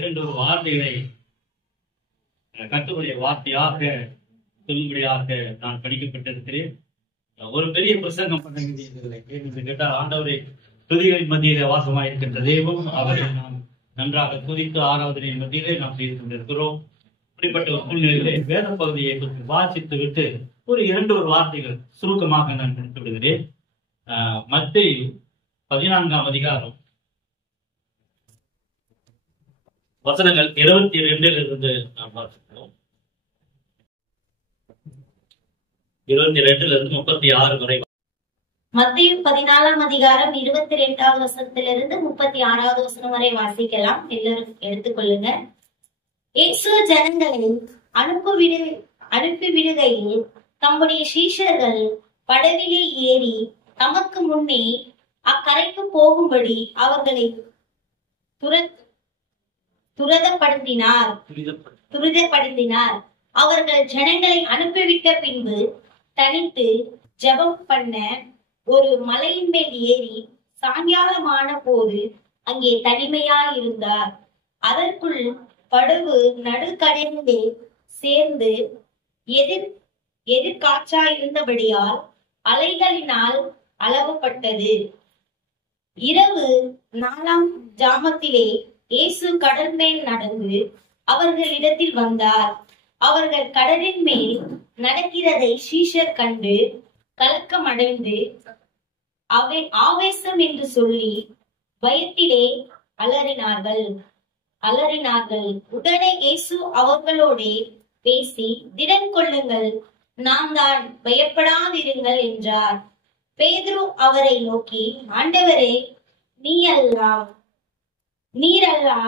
இரண்டு வார்த்தைகளை கர்த்தருடைய வார்த்தையாக சொல்லும்படியாக நான் படிக்கப்பட்டிருக்கிறேன். ஒரு பெரிய பிரசங்கம் பண்ண வேண்டியதில்லை. என்று கேட்டால் ஆண்டவரை துதிகளின் மத்தியிலே வாசமாயிருக்கின்ற தெய்வம், அவரை நாம் நன்றாக துதித்து ஆராதனையின் மத்தியிலே நாம் செய்து கொண்டிருக்கிறோம். இப்படிப்பட்ட ஒரு சூழ்நிலையிலே வேத பகுதியை வாசித்து விட்டு ஒரு வார்த்தைகள் சுருக்கமாக நான் முடித்து விடுகிறேன். மத்தேயு 14ஆம் அதிகாரம் வசனங்கள் 22 நாம் வாசிக்கிறோம். 22 36 வரை. மத்தேயு 14ஆம் அதிகாரம் 22வது வசனத்திலிருந்து 36வது வசனம் வரை வாசிக்கலாம். எல்லாரும் எடுத்துக்கொள்ளுங்க. இயேசு ஜனங்களை அனுப்பிவிடுகையில் தம்முடைய சீஷர்கள் படவிலே ஏறி தமக்கு முன்னே அக்கரைக்கு போகும்படி அவர்களை துரிதப்படுத்தினார். அவர்கள் ஜனங்களை அனுப்பிவிட்ட பின்பு தனித்து ஜெபம் பண்ண ஒரு மலையின் மேல் ஏறி சாயங்காலமான போது அங்கே தனிமையாயிருந்தார். அதற்குள் படகு நடுக்கடலிலே சேர்ந்து எதிர்காற்றாயிருந்தபடியால் அலைகளினால் அளவப்பட்டது. இரவு 4ஆம் ஜாமத்திலே இயேசு கடல் மேல் நடந்து அவர்களிடத்தில் வந்தார். அவர்கள் கடலின் மேல் நடக்கிறதை சீஷர் கண்டு கலக்கம் அடைந்து ஆவேசம் என்று சொல்லி பயத்திலே அலறினார்கள். உடனே இயேசு அவர்களோடே பேசி, திடன் கொள்ளுங்கள், நான் தான், பயப்படாதிருங்கள் என்றார். பேதுரு அவரை நோக்கி, ஆண்டவரே, நீரல்லா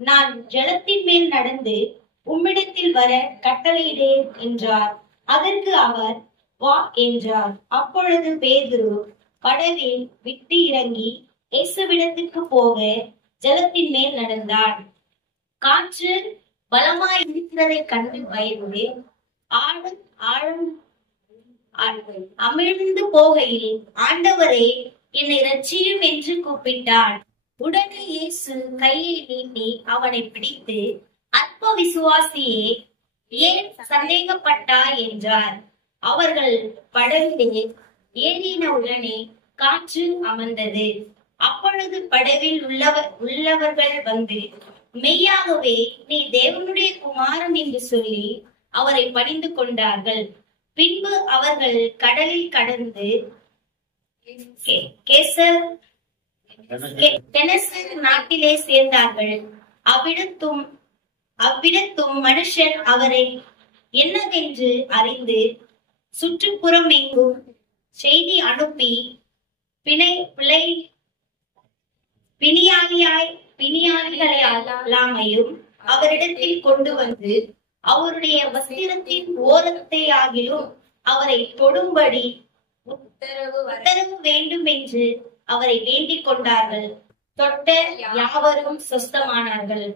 நான் ஜலத்தின் மேல் நடந்து உம்மிடத்தில் வர கட்டளையிடேன் என்றார். அதற்கு அவர், வா என்றார். அப்பொழுது பேதுரு படவில் விட்டு இறங்கி இயேசுவிடத்துக்கு போக ஜலத்தின் மேல் நடந்தான். காற்று பலமாய் இருக்கிறதை கண்டு பயந்து ஆழம் அமிழ்ந்து போகையில், ஆண்டவரே, என்னை ரட்சியும் என்று கூப்பிட்டான். உடனே இயேசு கையை நீட்டி அவனை பிடித்து, அற்ப விசுவாசியே, ஏன் சந்தேகப்பட்டாய் என்றார். அவர்கள் படகிலே ஏறின உடனே காற்று அமர்ந்தது. அப்பொழுது படவில் உள்ளவர்கள் வந்து, மெய்யாகவே நீ தேவனுடைய குமாரன் என்று சொல்லி அவரை பணிந்து கொண்டார்கள். பின்பு அவர்கள் கடலில் கடந்து நாட்டிலே சேர்ந்தார்கள். அவ்விடத்தும் மனுஷன் அவரை என்னதென்று அறிந்து சுற்றுப்புறம் எங்கும் செய்தி அனுப்பி பிணியாளிகளை அல்லாமையும் அவரிடத்தில் கொண்டு வந்து அவருடைய வஸ்திரத்தின் ஓரத்தை ஆகிலும் அவரை தொடும்படி உத்தரவு வேண்டும் என்று அவரை வேண்டிக் கொண்டார்கள். தொட்ட யாவரும் சொஸ்தமானார்கள்.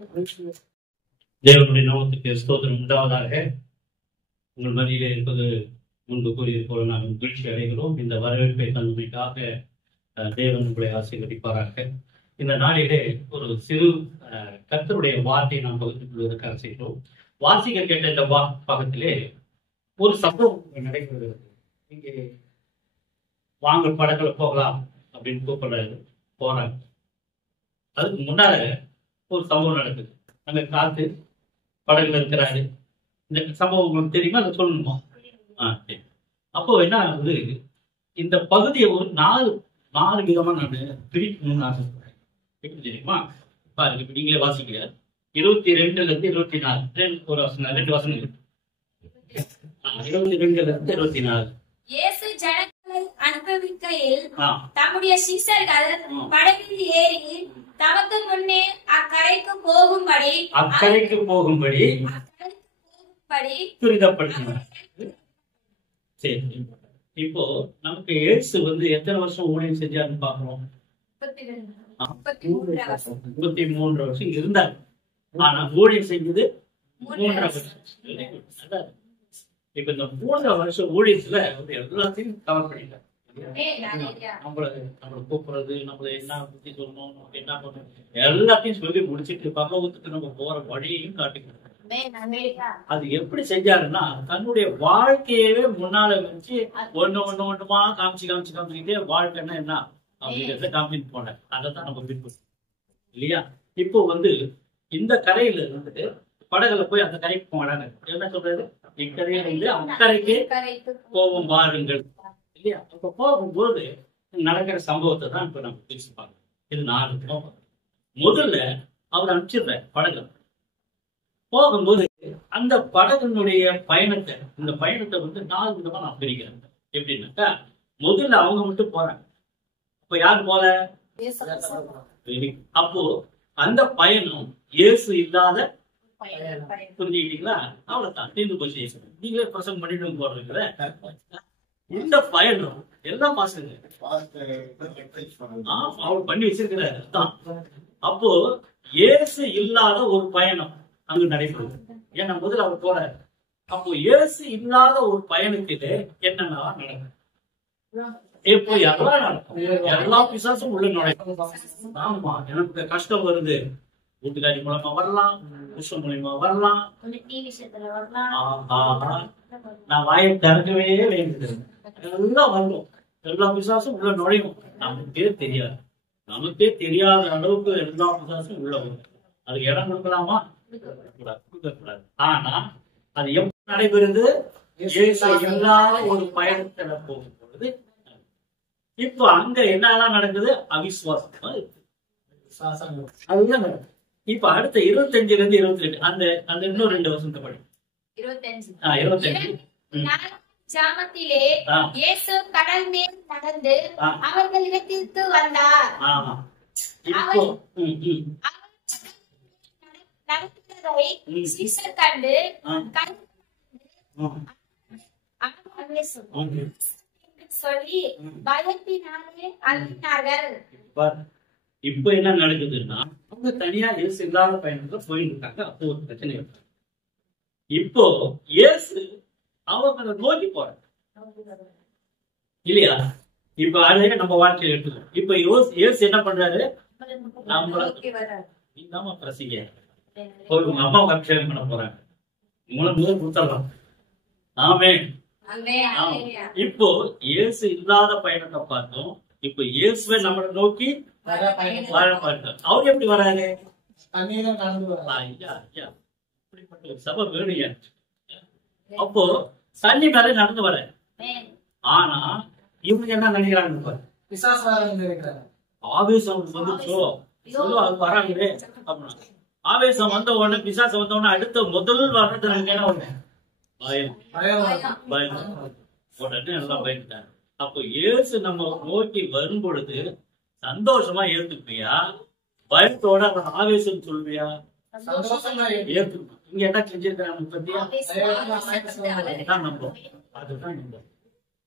தேவனுடைய நாமத்துக்கு ஸ்தோத்திரம் உண்டாவதாக. உங்கள் மத்தியிலே இருப்பது முன்பு கூறியது போல நாம் மகிழ்ச்சி அடைகிறோம். இந்த வரவேற்பை தன்மைக்காக தேவன் உங்களை ஆசீர்வதிப்பாராக. இந்த நாளிலே ஒரு சிறு கர்த்தருடைய வார்த்தையை நாம் பகிர்ந்து கொள்வதற்காக செய்கிறோம். வாசிக்க கேட்ட இந்த பாகத்திலே ஒரு சம்பவம் நடைபெறுகிறது. இங்கே வாங்க படங்களை போகலாம் அப்படின்னு போறாங்க. அதுக்கு முன்னால ஒரு சம்பவம் நடக்குது. அங்க காத்து படகுல இருக்கிறாரு. இந்த சம்பவம் உங்களுக்கு தெரியுமா, அதை சொல்லணுமா? சரி. அப்போ என்ன ஆகுது, இந்த பகுதியை ஒரு நாலு விதமா நான் பிரிக்கணும்னு ஆசைப்படுறேன். எப்படி தெரியுமா? பாருங்க, இப்ப நீங்களே வாசிக்க 22 24 ஒரு வசனம், 2 வசனம். 22 24. இயேசு ஜனங்களை அனுப்பிவிக்கையில் தம்முடைய சீஷர்கள் படகில் ஏறி தமக்கு முன்னே அக்கரைக்கு போகும்படி துரிதப்படுத்தினார். சரி, இப்போ நமக்கு இயேசு எத்தனை வருஷம் ஊழியம் செஞ்சாருன்னு பாக்குறோம். 33 வருஷம் இருந்தார். ஆனா ஊழியம் செஞ்சது 3 வருஷம். இப்ப இந்த 3 வருஷம் ஊழியத்துல எல்லாத்தையும் கவர் பண்ணிட்டார். நம்மளை கூப்பிடுறது, நம்மள என்ன பத்தி சொல்லணும், நமக்கு என்ன பண்ணணும், எல்லாத்தையும் சொல்லி முடிச்சுட்டு பரலோகத்துக்கு நம்ம போற வழியையும் காட்டிக்கணும். அது எப்படி செஞ்சாருன்னா, தன்னுடைய வாழ்க்கையவே முன்னால வச்சு ஒண்ணுமா காமிச்சுக்கிட்டே வாழ்க்கைன்னா என்ன அப்படிங்கிறத காமிட்டு போனேன். அதைத்தான் நம்ம பின்பு இல்லையா. இப்போ இந்த கரையில இருந்துட்டு படகுல போய் அந்த கரைக்கு போனாங்க. என்ன சொல்றது, இக்கரையில இருந்து அக்கறைக்கு போவோம் வாருங்கள் இல்லையா. அப்ப போகும்போது நடக்கிற சம்பவத்தை தான் இப்ப நம்ம பேசிப்பாங்க. இது 4 முதல்ல அவர் அனுப்பிச்சிடுற படகு போகும்போது அந்த படகுனுடைய பயணத்தை, இந்த பயணத்தை 4 விதமா நான் பிரிக்கிறேன். எப்படின்னாக்கா, முதல்ல அவங்க மட்டும் போறாங்க. அப்ப யார் போல? அப்போ அந்த பயணம் இயேசு இல்லாத, புரிஞ்சுக்கிட்டீங்களா? அவ்வளவுதான், தீர்ந்து போச்சு. நீங்களே பிரசங்கம் பண்ணிட்டு போடுறீங்களே. இந்த பயணம் எல்லா பாசங்க அவர் பண்ணி வச்சிருக்கிறார். அப்போ இயேசு இல்லாத ஒரு பயணம் அங்கு நடைபெறுது. ஏன்னா முதல்ல அவர் போறாரு. அப்போ இயேசு இல்லாத ஒரு பயணத்திலே என்னன்னா நடக்கும், இப்போ எல்லாம் நடக்கும், எல்லா பிசாசும் உள்ள நுழையும். ஆமா, எனக்கு கஷ்டம் வருது, வீட்டுக்காரி மூலமா வரலாம், புருஷன் மூலமா வரலாம், நான் வாயை திறக்கவே வேண்டியது, எல்லாம் வரணும், எல்லா பிசாசும் உள்ள நுழையும். நமக்கே தெரியாது, நமக்கே தெரியாத அளவுக்கு எல்லா பிசாசும் உள்ள வரும். அதுக்கு இடம் கொடுக்கலாமா? கொடுக்கக்கூடாது. ஆனா அது எப்படி நடைபெறுது? இல்லாத ஒரு பயணத்துல போகும் பொழுது இப்போ அங்க என்னெல்லாம் நடக்குது? அவிசுவாசம் அதுதான் நடக்குது. இப்ப அடுத்த 25 இருந்து 22 அந்த இன்னும் 2 வருஷத்தை படி. 25 ஜாமத்திலே இயேசு கடல் மேல் நடந்து அவர்களிடத்திற்கு வந்தார். இப்போ நடக்கிறதை சீசர் கண்டு சொல்லி பயத்தினாலே அழுதினார்கள். இப்ப என்ன நடக்குதுன்னா, அவங்க தனியா இயேசு இல்லாத பயணத்துல போயிட்டு இருக்காங்க. அப்போ ஒரு பிரச்சனை இருக்கு. இப்போ இயேசு அவங்க நோக்கி போறாங்க இல்லையா. இப்ப அதே நம்ம வாழ்க்கையில எடுத்துக்கணும். இப்ப இயேசு என்ன பண்றாரு? நம்ம பிரசிங்க உங்க அம்மாவுக்கு அபிஷேகம் பண்ண போறாங்க. முதல் கொடுத்துடலாம். ஆமே. இப்போ இயேசு இல்லாத பயணத்தை பார்த்தோம். இப்ப இயேசுவை நம்மளை நோக்கி வாழ பார்த்தோம். அவர் எப்படி வராரு? இப்படிப்பட்ட ஒரு சபை வேணுங்க. அப்போ தண்ணி மேல நடந்து வர. ஆனா இவங்க என்ன நினைக்கிறாங்க? ஆவேசம் வந்துச்சோ அது வராங்களே அப்படின்னா, ஆவேசம் வந்த உடனே, பிசாசம் வந்த உடனே அடுத்த முதல் வர்றது என்ன? பயம். பயம். உடனே எல்லாம் பயந்துட்டாங்க. அப்போ இயேசு நம்ம நோக்கி வரும் பொழுது சந்தோஷமா ஏத்துப்பியா? பயத்தோட ஆவேசம் சொல்வியா? ஏத்துக்கணும். இங்க என்ன செஞ்சிருக்காங்க பத்தியா? அதுதான் நம்பும். அதுதான் நம்பும்.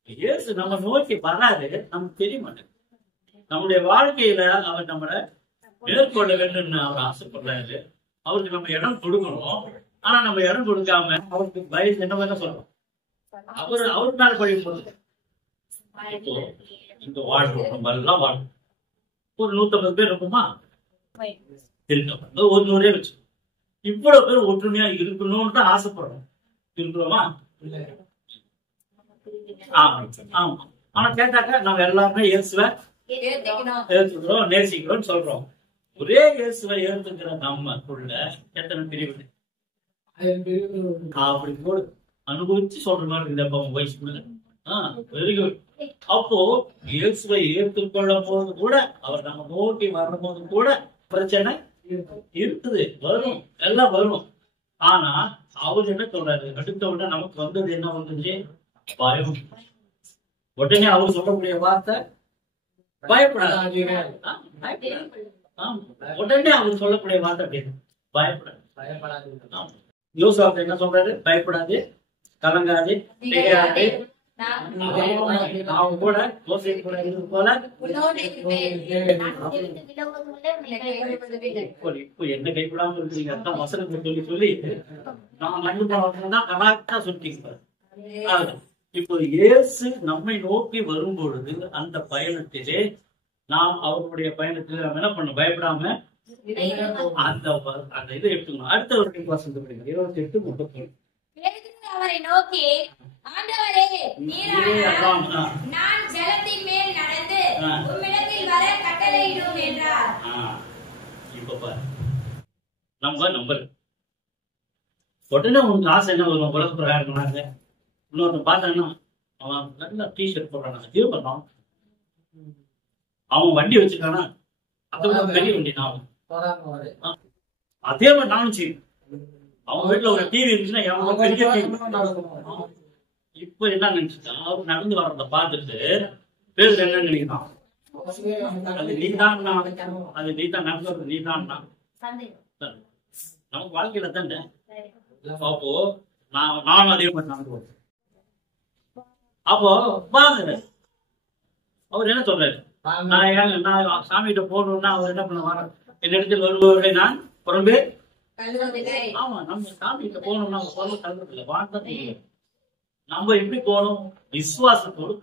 இயேசு நம்ம நோக்கி வராது, நமக்கு தெரிய மாட்டேங்குது. நம்முடைய வாழ்க்கையில அவர் நம்மளை மேற்கொள்ள வேண்டும் அவர் ஆசைப்படுறாரு. அவருக்கு நம்ம இடம் கொடுக்கணும். ஆனா நம்ம இடம் கொடுக்காம அவருக்கு வயசு என்ன வேணா சொல்றோம். அவருக்கு மேல பழி போடுது. இங்க வாழ்றோம், நம்ம எல்லாம் வாழ்றோம். ஒரு 150 பேர் இருக்குமா? இருக்க ஒரு 100 வச்சு இவ்வளவு பேர் ஒற்றுமையா இருக்கணும்னு தான் ஆசைப்படுறோம். இருக்கிறோமா? ஆமா. ஆனா கேட்டாக்க நம்ம எல்லாருமே இயேசுவை ஏற்றுக்கிறோம், நேசிக்கிறோம் சொல்றோம். ஒரே இயேசுவை ஏற்றுக்கிற நம்மக்குள்ள எத்தனை பிரிவு? அப்படி போடு அனுபவிச்சு சொல்ற மாதிரி இந்த வயசுக்குள்ள. Very good. அப்போ இயேசுவை ஏற்றுக்கொள்ளும் போது கூட, அவர் நம்ம நோக்கி வரும் போது கூட பிரச்சனை இருக்குது, வரும், எல்லாம் வரும். ஆனா அவர் என்ன சொல்றாரு? அடுத்த உடனே நமக்கு வந்தது என்ன வந்துச்சு? பயம். உடனே அவர் சொல்லக்கூடிய வார்த்தை பயப்படாது. உடனே அவர் சொல்லக்கூடிய வார்த்தை அப்படின்னு பயப்படாது. யோசுவா என்ன சொல்றாரு? பயப்படாது, கலங்காது, திகையாதே. அவங்க கூட யோசனை கூட இருந்தது போல இப்போ என்ன கைப்படாம இருக்கீங்க? வசனத்தை சொல்லி சொல்லி நான் மண்ணு தான் கலாட்டா சொல்லிட்டீங்க. இப்போ இயேசு நம்மை நோக்கி வரும் பொழுது அந்த பயணத்திலே நாம் அவருடைய பயணத்திலே நாம் என்ன பண்ண பயப்படாம அந்த அந்த இதை எடுத்துக்கணும். அடுத்த ஒரு வாசம் 28:30. அவரை நோக்கி, ஆண்டவரே, நீரானால் நான் ஜலத்தின் மேல் நடந்து உம்மிடத்தில் வர கட்டளையிடும் என்றார். இப்ப பாரு, நம்பர் உடனே உனக்கு ஆசை என்ன வரும்? உலக பிரகாரம் இன்னொருத்தன் பார்த்தான்னா அவன் நல்ல டிஷர்ட் போடுறான், ஜீவ பண்ணான், அவன் வண்டி வச்சிருக்கானா, அதோட பெரிய வண்டி நான் அதே மாதிரி நானும் செய்யும். அவன் வீட்டுல ஒரு டிவி இருந்துச்சுன்னா பெரிய டிவி. இப்ப என்ன நினைச்சுட்டான், அவர் நடந்து வர்றத பார்த்துட்டு பேர் என்ன நினைக்கிறான், அது நீதான், அது நீதான் நடந்தது, நீதான். நமக்கு வாழ்க்கையில தானே. அப்போ நானும் அதே மாதிரி நடந்து. அப்போ பாருங்க அவர் என்ன சொல்றாரு, நான் சாமிகிட்ட போகணும்னா அவர் என்ன பண்ண வர என் இடத்தில் வருபவரை நான் புறம்பே. ஆமா, நம்ம சாமிகிட்ட போகணும்னா புறம்பு தள்ளுறதில்லை, வாழ்க்கை. நம்ம எப்படி போகணும்? விசுவாசத்தோடு.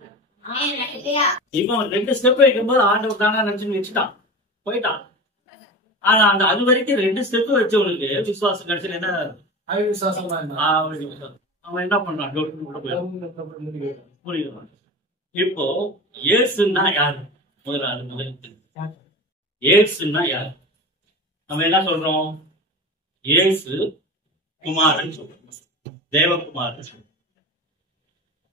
இவன் 2 ஸ்டெப் வைக்கும்போது ஆண்டவர் தானே நினைச்சுன்னு வச்சுட்டான், போயிட்டான். ஆனா அந்த அது வரைக்கும் 2 ஸ்டெப் வச்சவனுக்கு விசுவாசம் கிடைச்சது என்ன? அவன் என்ன பண்றான்? புரியுது. இப்போ இயேசுன்னா யாரு? முதல்ல இயேசுன்னா யாரு? நம்ம என்ன சொல்றோம்? இயேசு குமாரன் சொல்றோம், தேவகுமாரன் சொல்றோம்.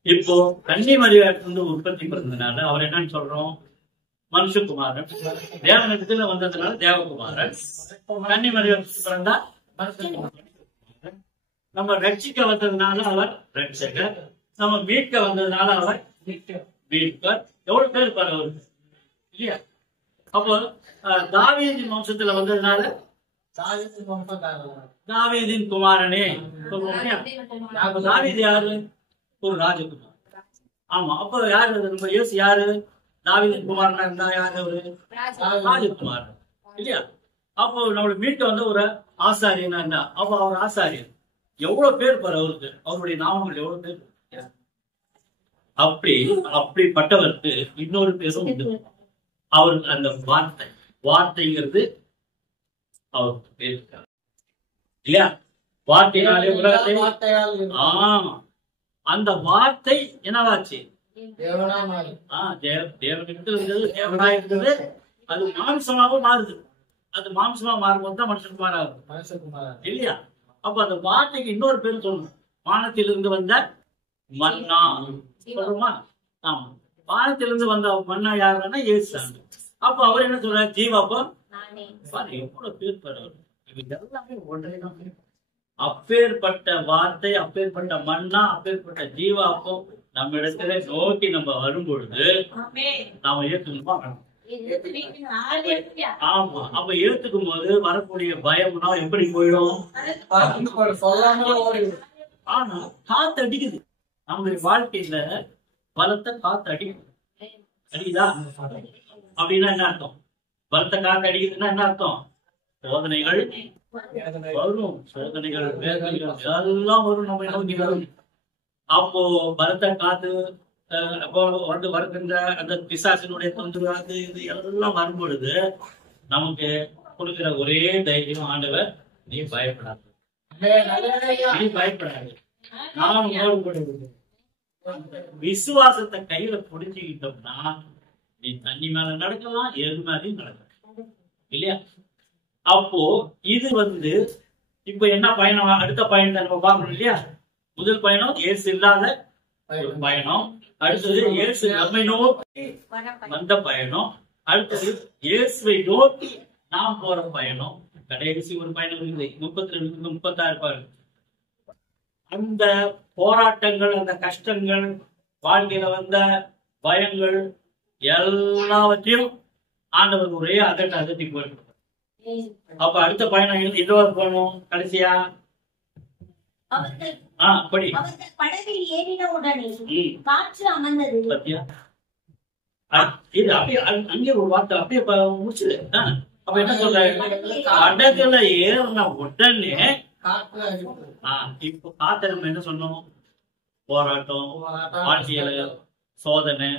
இப்போ கன்னிமரியாட்டிலிருந்து உற்பத்தி பண்ணதுனால அவர் என்னன்னு சொல்றோம்? மனுஷகுமாரன். தேவனிடத்துல வந்ததுனால தேவகுமாரன். கன்னிமரியாட்டிலிருந்து பிறந்தா நம்ம ரட்சிக்க வந்ததுனால அவர் ரட்சகர். நம்ம மீட்க வந்ததுனால அவர் மீட்பர். எவ்வளவு பேர் இருப்பாரு அவருக்கு இல்லையா? அப்போ தாவீதின் வம்சத்துல வந்ததுனால தாவீதின் குமாரனே சொல்றோம். தாவீது யாரு? ஒரு ராஜகுமார். ஆமா, அப்ப யாரு நம்ம இயேசு யாரு? தாவீதின் குமாரனா இருந்தா யாரு? ஒரு ராஜகுமார் இல்லையா? அப்போ நம்மளை மீட்க வந்த ஒரு ஆசாரியனா இருந்தா அப்ப அவர் ஆசாரியர். எவ்வளவு பேர் பாரு அவருக்கு, அவருடைய நாமங்கள் எவ்வளவு பேர். அப்படிப்பட்டவருக்கு இன்னொரு பேரும் உண்டு. அவருக்கு அந்த வார்த்தைங்கிறது அவருக்கு பேர் இல்லையா? வார்த்தையினாலே உலகத்தை. அந்த வார்த்தை என்னவாச்சு? தேவனா இருந்தது. அது மாம்சமாக மாறுது. அது மாம்சமா மாறும்போது தான் மனுஷகுமார் ஆகும் இல்லையா? அப்ப அந்த வார்த்தைக்கு இன்னொரு பேர் சொல்லணும். வானத்திலிருந்து வந்த மன்னா சொல்றோமா? ஆமா, வானத்திலிருந்து வந்த மன்னா யாருன்னா இயேசு. அப்ப அவர் என்ன சொல்றாரு? ஜீவாப்பம். எவ்வளவு பேர் பாரு, எல்லாமே ஒன்றைதான். அப்பேற்பட்ட வார்த்தை, அப்பேற்பட்ட மன்னா, அப்பேற்பட்ட ஜீவாப்பம் நம்ம இடத்துல நோக்கி நம்ம வரும் பொழுது நாம ஏற்றுக்கணுமா? ஆமா, அப்ப ஏத்துக்கும் போது வரக்கூடிய பயம்னா எப்படி போயிடும்? ஆனா காத்து அடிக்குது. நம்முடைய வாழ்க்கையில பலத்த காத்து அடிக்குதா? அப்படின்னா என்ன அர்த்தம்? பலத்த காத்து அடிக்குதுன்னா என்ன அர்த்தம்? சோதனைகள் வரும், சோதனைகள் எல்லாம் வரும், நம்ம நோக்கி வரும். அப்போ பலத்த காத்து வருகின்ற அந்த பிசாசினுடைய தொந்தரவு அது இது எல்லாம் வரும் பொழுது நமக்கு கொடுக்கிற ஒரே தைரியம், ஆண்டவர் நீ பயப்படாது, நீ பயப்படாது, நான் விசுவாசத்தை கையில புடிச்சுக்கிட்டோம்னா நீ தண்ணி மேல நடக்கலாம், எது மேலையும் நடக்கலாம் இல்லையா? அப்போ இது இப்ப என்ன பயணம்? அடுத்த பயணத்தை நம்ம பார்க்கணும் இல்லையா? முதல் பயணம் இயேசு இல்லாத ஒரு பயணம். அடுத்தது இயேசு நம்மை நோக்கி வந்த பயணம். அடுத்தது இயேசுவை நோக்கி நாம் போற பயணம். கடைசி ஒரு பயணம் இருக்குது, 32-36 பாரு. அந்த போராட்டங்கள், அந்த கஷ்டங்கள், வாழ்க்கையில வந்த பயங்கள் எல்லாவற்றையும் ஆண்டவர் ஒரே அதட்டி போயிட்டு. அப்ப அடுத்த பயணம் இதோட போகணும். கடைசியா படவில் ஏறின உடனே காற்று அமர்ந்தது. பத்தியா? இது அப்படியே அங்கே ஒரு வார்த்தை அப்படியே முடிச்சுது. அப்ப என்ன சொல்றாரு? படகுல ஏறின உடனே இப்ப காத்த நம்ம என்ன சொன்னோம்? போராட்டம், வாழ்க்கையில சோதனை,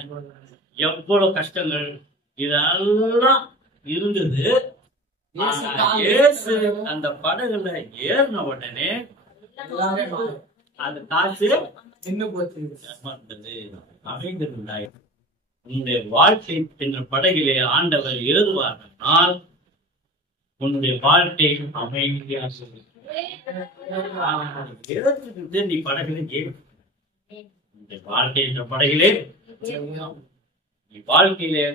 எவ்வளவு கஷ்டங்கள் இதெல்லாம் இருந்தது. இயேசு அந்த படகுல ஏறின உடனே அந்த காசு அமைந்திருந்தாய். உன்னுடைய வாழ்க்கை என்ற படகிலே ஆண்டவர் ஏறுவார்கள், உன்னுடைய வாழ்க்கை அமைதியா சொல்லு. நீ படகிலே ஏறு. வாழ்க்கை என்ற படகிலே நீ வாழ்க்கையிலே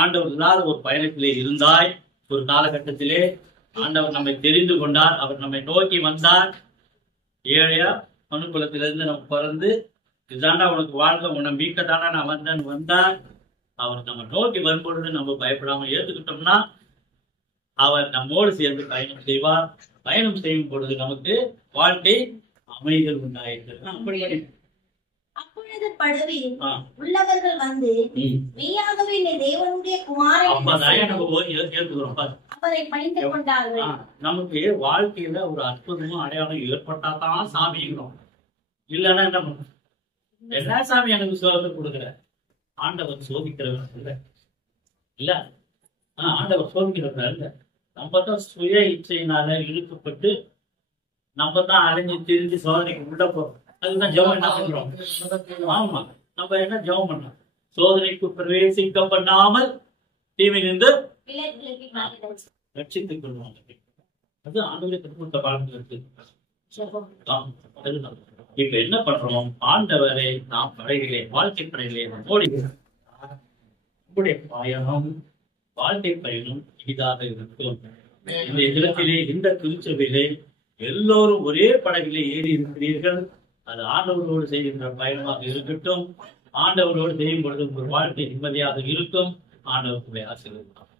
ஆண்டவர் இல்லாத ஒரு பயணத்திலே இருந்தாய். ஒரு காலகட்டத்திலே ஆண்டவர் நம்மை தெரிந்து கொண்டார். அவர் நம்மை நோக்கி வந்தார். ஏழையா மனுக்குலத்திலிருந்து நம்ம பிறந்து இதுதாண்டா உனக்கு வாழ்க்கை, உன்னை மீட்கத்தாண்டா நான் வந்தேன்னு வந்தார். அவர் நம்ம நோக்கி வரும்பொழுது நம்ம பயப்படாம ஏத்துக்கிட்டோம்னா அவர் நம்மோடு சேர்ந்து பயணம் செய்வார். பயணம் செய்யும் பொழுது நமக்கு வாழ்க்கை அமைதல் உண்டாயிருக்கு. அப்பொழுது படவில் உள்ளவர்கள் வந்து மெய்யாகவே நீ தேவனுடைய குமாரன் அவரை பணிந்து கொண்டார்கள். நமக்கு வாழ்க்கையில ஒரு அற்புதமும் அடையாளம் ஏற்பட்டாதான் சாமிக்கிறோம். இல்லைன்னா என்ன பண்ணும்? என்ன சாமி எனக்கு சோதனை கொடுக்குற? ஆண்டவர் சோதிக்கிறவர் இல்ல இல்ல ஆண்டவர் சோதிக்கிறவர் இல்ல. நம்ம தான் சுய இச்சையினால இழுக்கப்பட்டு நம்ம தான் அலைஞ்சு திரிஞ்சு சோதனைக்கு உள்ள போறோம். அதுதான் ஜெபம் என்ன பண்றோம்? ஆமா, நம்ம என்ன ஜெபம் பண்றோம்? சோதனைக்கு பிரவேசிக்க பண்ணாமல் தீமையிலிருந்து ரட்சித்துக் கொள்வாங்க. அது ஆண்டவருக்கு கொடுத்த காலத்துல இருக்கு. இப்ப என்ன பண்றோம்? ஆண்டவரை நாம் படைகளே, வாழ்க்கை படைகளே நம்முடைய பயணம், வாழ்க்கை பயணம் இதாக இருக்கும். இந்த இடத்திலே, இந்த திருச்சபையிலே எல்லோரும் ஒரே படகிலே ஏறி இருக்கிறீர்கள். அது ஆண்டவரோடு செய்கின்ற பயணமாக இருக்கட்டும். ஆண்டவரோடு செய்யும் பொழுது உங்கள் வாழ்க்கை நிம்மதியாக இருக்கும். ஆண்டவருடைய ஆசீர்வாதம்.